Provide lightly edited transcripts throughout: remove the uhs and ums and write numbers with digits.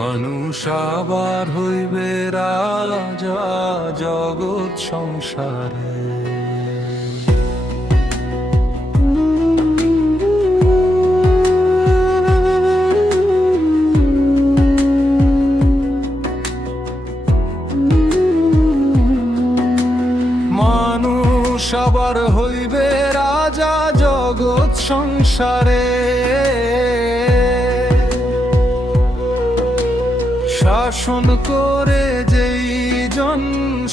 মানুষ আবার হইবে রাজা জগৎ সংসারে। মানুষ আবার হইবে রাজা জগৎ সংসারে। শাসন করে যেই জন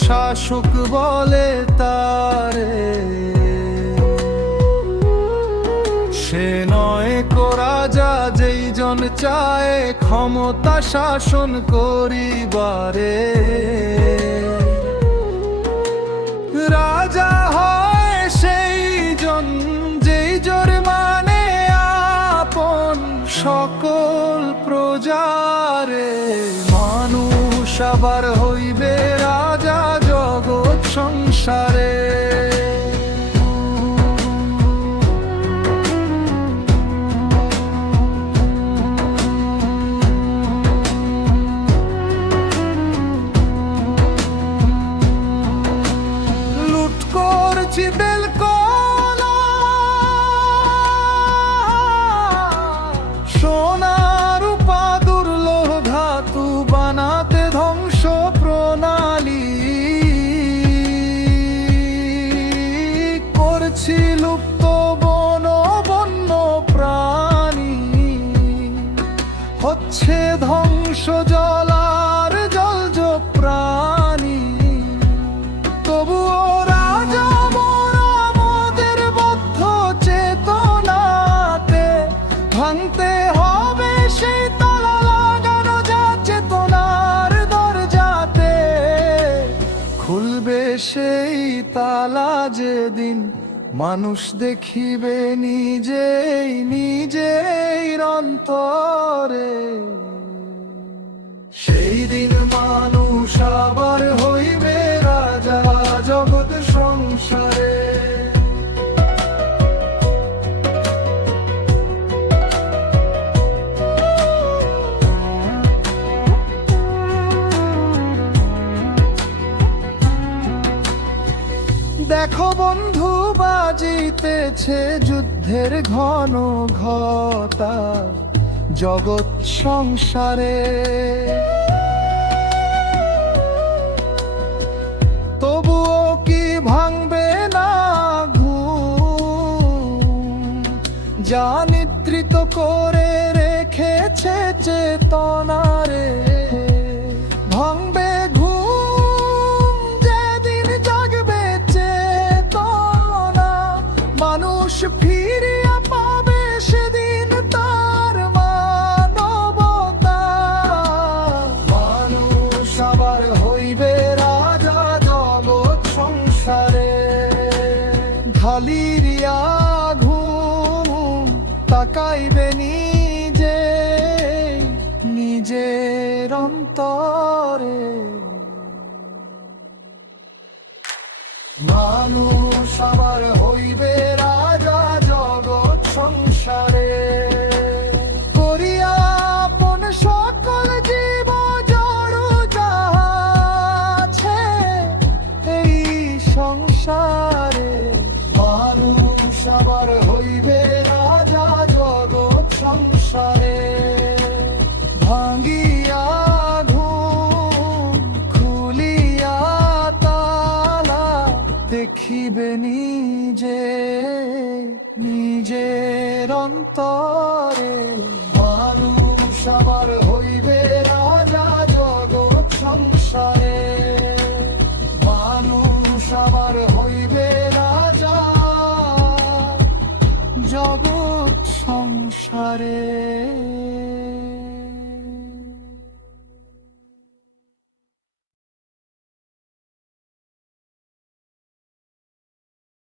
শাসক বলে তারে, সে নয় কো রাজা যেই জন চায় ক্ষমতা শাসন করিবারে। রাজা হয় সেই জন যেই জোর মানে আপন সকল প্রজারে। মানুষ আবার হইবে রাজা জগৎ সংসারে। লুট করছি বেলকলা সোনা রূপা দুর্লভ ধাতু বানাতে ধ্বংস প্রণালী করছি লুপ্ত বন বন্য প্রাণী। হচ্ছে ধ্বংস জলার জলজ প্রাণী। তবুও রাজা মোরা আমাদের বদ্ধ চেতনাতে ভাঙতে হবে সেই তালা লাগানো যা চেতনার দরজাতে। খুলবে সেই তালা যেদিন মানুষ দেখিবে নিজেই নিজেই অন্তরে। সেই দিন মানুষ আবার হইবে রাজা জগৎ সংসারে। দেখো বন্ধু বাজিতেছে যুদ্ধের ঘন ঘটা জগৎ সংসারে। তবুও কি ভাঙবে না ঘুম যা নিদ্রিত করে রেখেছে চেতনারে। ভাঙবে ঘুম যেদিন জাগবে চেতনা। মানুষ ফিরিয়া পাবে সেদিন তার মানবতা। মানুষ আবার হইবে রাজা জগৎ সংসারে। ঢালিরিয়া ঘুম তাকাইবে নিজে নিজের অন্তরে। মানুষ আবার হইবে রাজা জগৎ সংসারে। করিয়া আপন সকল জীব জড় যাহা আছে এই সংসারে। মানুষ আবার হইবে রাজা জগৎ সংসারে। ভাঙ্গিয়া ঘুম খুলিয়া তালা দেখিবে নিজে নিজের অন্তরে। মানুষ আবার হইবে রাজা জগৎ সংসারে। মানুষ আবার হইবে রাজা জগৎ সংসারে।